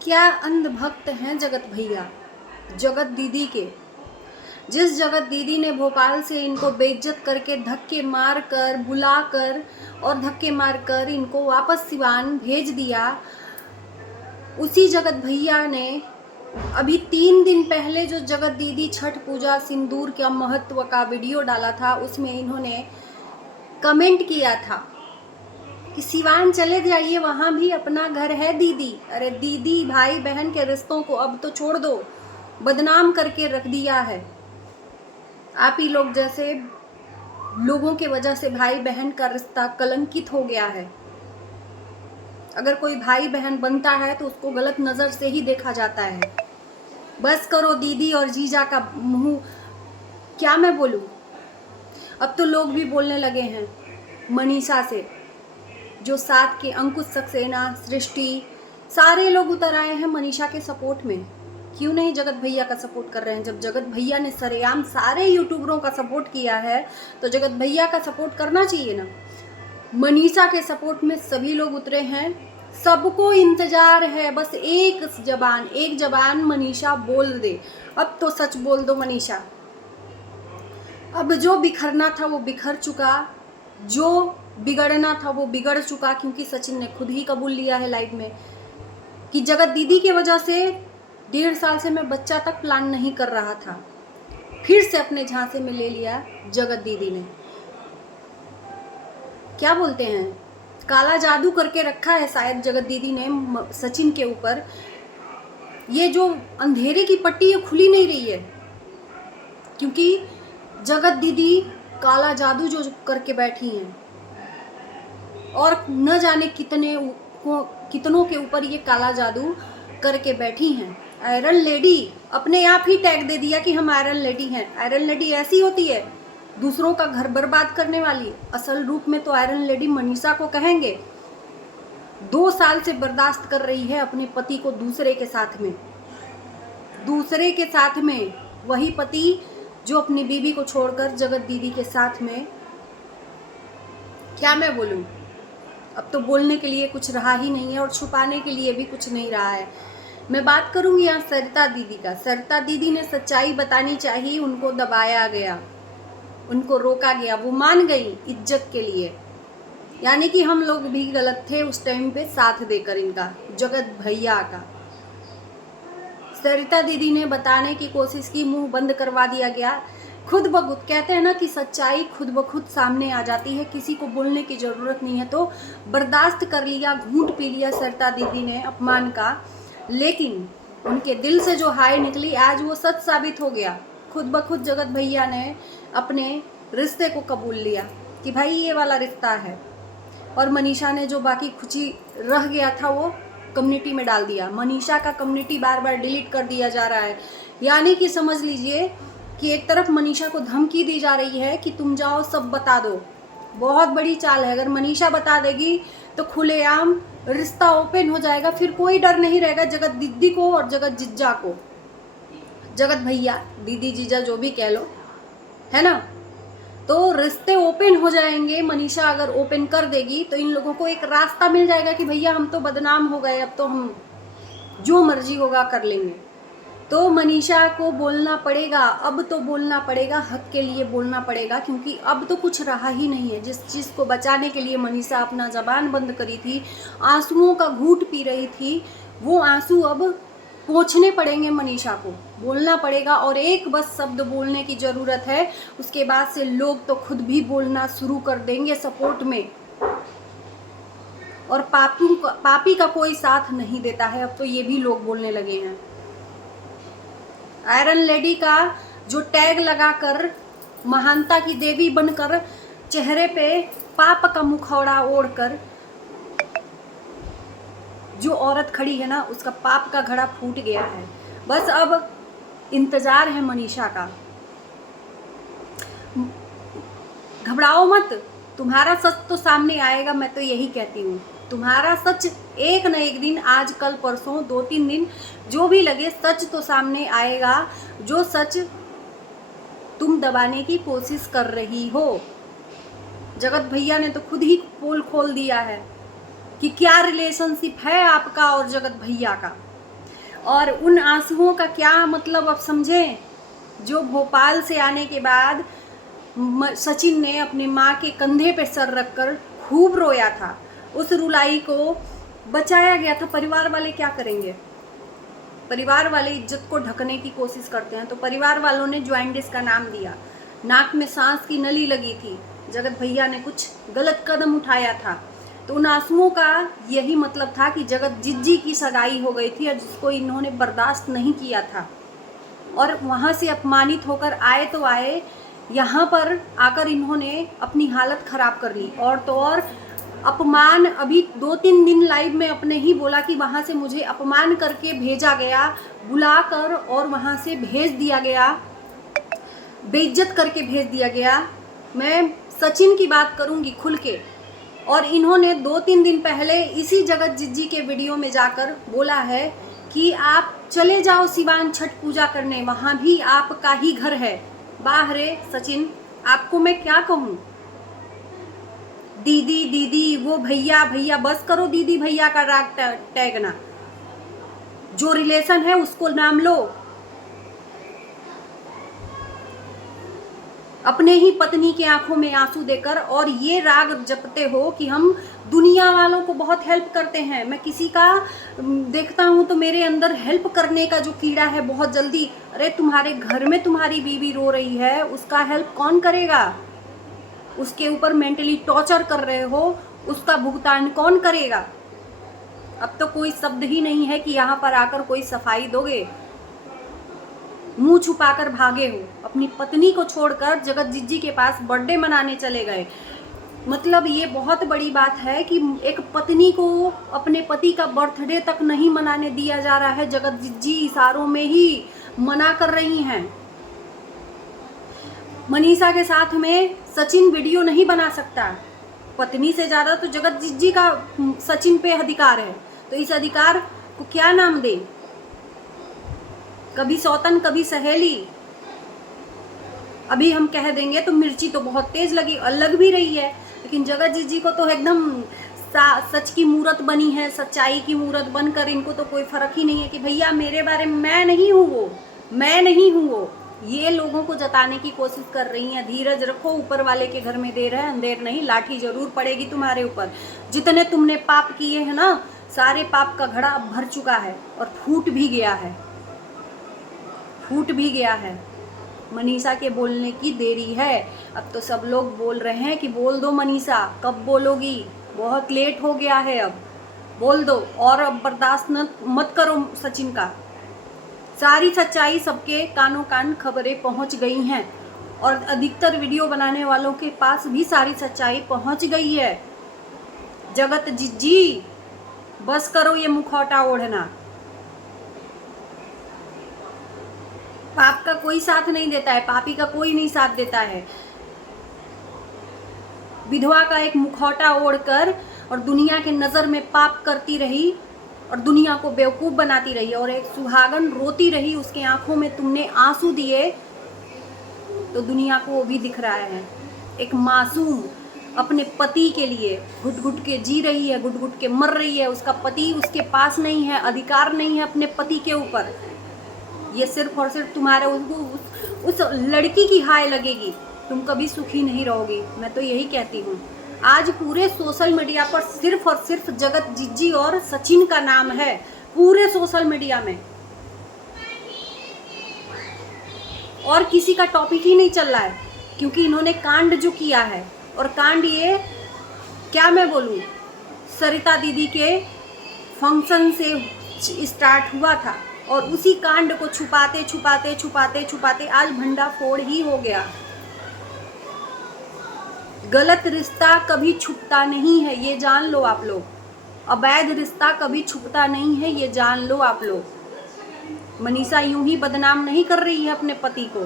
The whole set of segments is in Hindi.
क्या अंधभक्त हैं जगत भैया, जगत दीदी के। जिस जगत दीदी ने भोपाल से इनको बेइज्जत करके धक्के मार कर बुलाकर और धक्के मार कर इनको वापस सिवान भेज दिया, उसी जगत भैया ने अभी 3 दिन पहले जो जगत दीदी छठ पूजा सिंदूर का महत्व का वीडियो डाला था, उसमें इन्होंने कमेंट किया था कि सिवान चले जाइए, वहाँ भी अपना घर है दीदी। अरे दीदी भाई बहन के रिश्तों को अब तो छोड़ दो, बदनाम करके रख दिया है। आप ही लोग जैसे लोगों के वजह से भाई बहन का रिश्ता कलंकित हो गया है। अगर कोई भाई बहन बनता है तो उसको गलत नज़र से ही देखा जाता है। बस करो दीदी और जीजा का मुंह, क्या मैं बोलूं। अब तो लोग भी बोलने लगे हैं मनीषा से, जो साथ के अंकुश सक्सेना, सृष्टि, सारे लोग उतर आए हैं मनीषा के सपोर्ट में। क्यों नहीं जगत भैया का सपोर्ट कर रहे हैं? जब जगत भैया ने सरेआम सारे यूट्यूबरों का सपोर्ट किया है तो जगत भैया का सपोर्ट करना चाहिए ना। मनीषा के सपोर्ट में सभी लोग उतरे हैं, सबको इंतजार है बस एक जबान मनीषा बोल दे। अब तो सच बोल दो मनीषा। अब जो बिखरना था वो बिखर चुका, जो बिगड़ना था वो बिगड़ चुका, क्योंकि सचिन ने खुद ही कबूल लिया है लाइव में कि जगत दीदी की वजह से 1.5 साल से मैं बच्चा तक प्लान नहीं कर रहा था। फिर से अपने झांसे में ले लिया जगत दीदी ने। क्या बोलते हैं, काला जादू करके रखा है शायद जगत दीदी ने सचिन के ऊपर। ये जो अंधेरे की पट्टी है खुली नहीं रही है, क्योंकि जगत दीदी काला जादू जो करके बैठी हैं और न जाने कितनों के ऊपर ये काला जादू करके बैठी हैं। आयरन लेडी अपने आप ही टैग दे दिया कि हम आयरन लेडी हैं। आयरन लेडी ऐसी होती है, दूसरों का घर बर्बाद करने वाली। असल रूप में तो आयरन लेडी मनीषा को कहेंगे। 2 साल से बर्दाश्त कर रही है अपने पति को दूसरे के साथ में, वही पति जो अपनी बीवी को छोड़कर जगत दीदी के साथ में। क्या मैं बोलूं, अब तो बोलने के लिए कुछ रहा ही नहीं है और छुपाने के लिए भी कुछ नहीं रहा है। मैं बात करूंगी यहाँ सरिता दीदी का। सरिता दीदी ने सच्चाई बतानी चाहिए, उनको दबाया गया, उनको रोका गया, वो मान गई इज्जत के लिए। यानी कि हम लोग भी गलत थे उस टाइम पे साथ देकर इनका, जगत भैया का। सरिता दीदी ने बताने की कोशिश की, मुंह बंद करवा दिया गया। खुद ब खुद कहते हैं ना कि सच्चाई खुद ब खुद सामने आ जाती है, किसी को बोलने की ज़रूरत नहीं है। तो बर्दाश्त कर लिया, घूंट पी लिया सरिता दीदी ने अपमान का, लेकिन उनके दिल से जो हाय निकली आज वो सच साबित हो गया। खुद ब खुद जगत भैया ने अपने रिश्ते को कबूल लिया कि भाई ये वाला रिश्ता है, और मनीषा ने जो बाकी खुची रह गया था वो कम्युनिटी में डाल दिया। मनीषा का कम्युनिटी बार बार डिलीट कर दिया जा रहा है। यानी कि समझ लीजिए कि एक तरफ मनीषा को धमकी दी जा रही है कि तुम जाओ सब बता दो। बहुत बड़ी चाल है, अगर मनीषा बता देगी तो खुलेआम रिश्ता ओपन हो जाएगा, फिर कोई डर नहीं रहेगा जगत दीदी को और जगत जीजा को। जगत भैया, दीदी जीजा जो भी कह लो, है ना। तो रिश्ते ओपन हो जाएंगे। मनीषा अगर ओपन कर देगी तो इन लोगों को एक रास्ता मिल जाएगा कि भैया हम तो बदनाम हो गए, अब तो हम जो मर्जी होगा कर लेंगे। तो मनीषा को बोलना पड़ेगा, अब तो बोलना पड़ेगा, हक के लिए बोलना पड़ेगा, क्योंकि अब तो कुछ रहा ही नहीं है। जिस चीज़ को बचाने के लिए मनीषा अपना ज़बान बंद करी थी, आंसुओं का घूंट पी रही थी, वो आंसू अब पोंछने पड़ेंगे मनीषा को, बोलना पड़ेगा। और एक बस शब्द बोलने की ज़रूरत है, उसके बाद से लोग तो खुद भी बोलना शुरू कर देंगे सपोर्ट में। और पापी का कोई साथ नहीं देता है, अब तो ये भी लोग बोलने लगे हैं। आयरन लेडी का जो टैग लगाकर महानता की देवी बनकर चेहरे पे पाप का मुखौड़ा ओढ़कर जो औरत खड़ी है ना, उसका पाप का घड़ा फूट गया है। बस अब इंतजार है मनीषा का। घबराओ मत, तुम्हारा सच तो सामने आएगा। मैं तो यही कहती हूँ, तुम्हारा सच एक न एक दिन, आज कल परसों 2-3 दिन जो भी लगे, सच तो सामने आएगा। जो सच तुम दबाने की कोशिश कर रही हो। जगत भैया ने तो खुद ही पोल खोल दिया है कि क्या रिलेशनशिप है आपका और जगत भैया का। और उन आंसुओं का क्या मतलब अब समझें। जो भोपाल से आने के बाद सचिन ने अपने माँ के कंधे पे सर रखकर खूब रोया था, उस रुलाई को बचाया गया था। परिवार वाले क्या करेंगे? परिवार वाले इज्जत को ढकने की कोशिश करते हैं। तो परिवार वालों ने जॉइंटिस का नाम दिया, नाक में सांस की नली लगी थी, जगत भैया ने कुछ गलत कदम उठाया था। तो उन आंसुओं का यही मतलब था कि जगत जिज्जी की सगाई हो गई थी और जिसको इन्होंने बर्दाश्त नहीं किया था। और वहाँ से अपमानित होकर आए तो आए, यहाँ पर आकर इन्होंने अपनी हालत ख़राब कर ली। और तो और अपमान, अभी 2-3 दिन लाइव में अपने ही बोला कि वहाँ से मुझे अपमान करके भेजा गया, बुलाकर और वहाँ से भेज दिया गया, बेइज्जत करके भेज दिया गया। मैं सचिन की बात करूँगी खुल के। और इन्होंने 2-3 दिन पहले इसी जगत जिज्जी के वीडियो में जाकर बोला है कि आप चले जाओ सिवान छठ पूजा करने, वहाँ भी आपका ही घर है। वाह रे सचिन, आपको मैं क्या कहूँ। दीदी दीदी, वो भैया भैया, बस करो दीदी भैया का राग टैगना। जो रिलेशन है उसको नाम लो। अपने ही पत्नी के आंखों में आंसू देकर और ये राग जपते हो कि हम दुनिया वालों को बहुत हेल्प करते हैं। मैं किसी का देखता हूँ तो मेरे अंदर हेल्प करने का जो कीड़ा है बहुत जल्दी, अरे तुम्हारे घर में तुम्हारी बीवी रो रही है, उसका हेल्प कौन करेगा? उसके ऊपर मेंटली टॉर्चर कर रहे हो, उसका भुगतान कौन करेगा? अब तो कोई शब्द ही नहीं है कि यहाँ पर आकर कोई सफाई दोगे। मुंह छुपाकर भागे हो, अपनी पत्नी को छोड़कर जगत जिज्जी के पास बर्थडे मनाने चले गए। मतलब ये बहुत बड़ी बात है कि एक पत्नी को अपने पति का बर्थडे तक नहीं मनाने दिया जा रहा है। जगत जिज्जी इशारों में ही मना कर रही हैं। मनीषा के साथ में सचिन वीडियो नहीं बना सकता, पत्नी से ज़्यादा तो जगत जिज्जी का सचिन पे अधिकार है। तो इस अधिकार को क्या नाम दे? कभी सौतन कभी सहेली। अभी हम कह देंगे तो मिर्ची तो बहुत तेज लग भी रही है, लेकिन जगत जिज्जी को तो एकदम सच की मूरत बनी है, सच्चाई की मूरत बनकर इनको तो कोई फर्क ही नहीं है कि भैया मेरे बारे में मैं नहीं हूँ वो, मैं नहीं हूँ वो। ये लोगों को जताने की कोशिश कर रही हैं। धीरज रखो, ऊपर वाले के घर में देर है अंधेर नहीं, लाठी जरूर पड़ेगी तुम्हारे ऊपर। जितने तुमने पाप किए हैं ना, सारे पाप का घड़ा अब भर चुका है और फूट भी गया है, फूट भी गया है। मनीषा के बोलने की देरी है। अब तो सब लोग बोल रहे हैं कि बोल दो मनीषा, कब बोलोगी? बहुत लेट हो गया है, अब बोल दो। और अब बर्दाश्त मत करो सचिन का। सारी सच्चाई सबके कानों कान खबरें पहुंच गई हैं और अधिकतर वीडियो बनाने वालों के पास भी सारी सच्चाई पहुंच गई है। जगत जिज्जी बस करो ये मुखौटा ओढ़ना। पाप का कोई साथ नहीं देता है, पापी का कोई नहीं साथ देता है। विधवा का एक मुखौटा ओढ़कर और दुनिया के नज़र में पाप करती रही और दुनिया को बेवकूफ़ बनाती रही, और एक सुहागन रोती रही, उसके आंखों में तुमने आंसू दिए तो दुनिया को वो भी दिख रहा है। एक मासूम अपने पति के लिए घुट घुट के जी रही है, घुट घुट के मर रही है। उसका पति उसके पास नहीं है, अधिकार नहीं है अपने पति के ऊपर। ये सिर्फ और सिर्फ तुम्हारे उस लड़की की हाय लगेगी, तुम कभी सुखी नहीं रहोगी। मैं तो यही कहती हूँ। आज पूरे सोशल मीडिया पर सिर्फ और सिर्फ जगत जिज्जी और सचिन का नाम है, पूरे सोशल मीडिया में, और किसी का टॉपिक ही नहीं चल रहा है। क्योंकि इन्होंने कांड जो किया है, और कांड ये क्या मैं बोलूँ, सरिता दीदी के फंक्शन से स्टार्ट हुआ था और उसी कांड को छुपाते छुपाते छुपाते छुपाते आज भंडाफोड़ ही हो गया। गलत रिश्ता कभी छुपता नहीं है, ये जान लो आप लोग। अवैध रिश्ता कभी छुपता नहीं है, ये जान लो आप लोग। मनीषा यूं ही बदनाम नहीं कर रही है अपने पति को,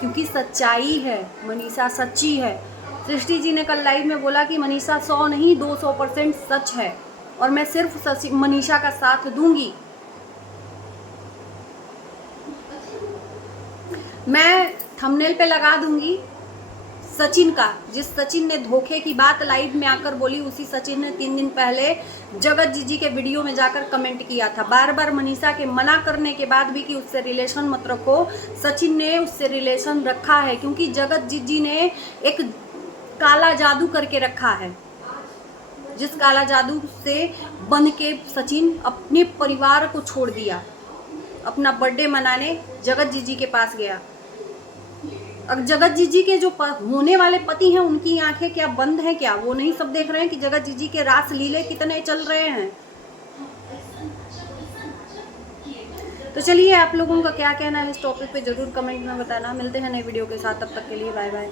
क्योंकि सच्चाई है, मनीषा सच्ची है। सृष्टि जी ने कल लाइव में बोला कि मनीषा 100 नहीं 200% सच है, और मैं सिर्फ मनीषा का साथ दूंगी। मैं थंबनेल पे लगा दूंगी सचिन का, जिस सचिन ने धोखे की बात लाइव में आकर बोली, उसी सचिन ने 3 दिन पहले जगत जीजी के वीडियो में जाकर कमेंट किया था। बार बार मनीषा के मना करने के बाद भी कि उससे रिलेशन मत रखो, सचिन ने उससे रिलेशन रखा है, क्योंकि जगत जीजी ने एक काला जादू करके रखा है, जिस काला जादू से बन के सचिन अपने परिवार को छोड़ दिया। अपना बर्थडे मनाने जगत जीजी के पास गया। अब जगत जीजी के जो होने वाले पति हैं, उनकी आंखें क्या बंद हैं क्या? वो नहीं सब देख रहे हैं कि जगत जीजी के रास लीले कितने चल रहे हैं? तो चलिए, आप लोगों का क्या कहना है इस टॉपिक पे जरूर कमेंट में बताना। मिलते हैं नए वीडियो के साथ, तब तक के लिए बाय बाय।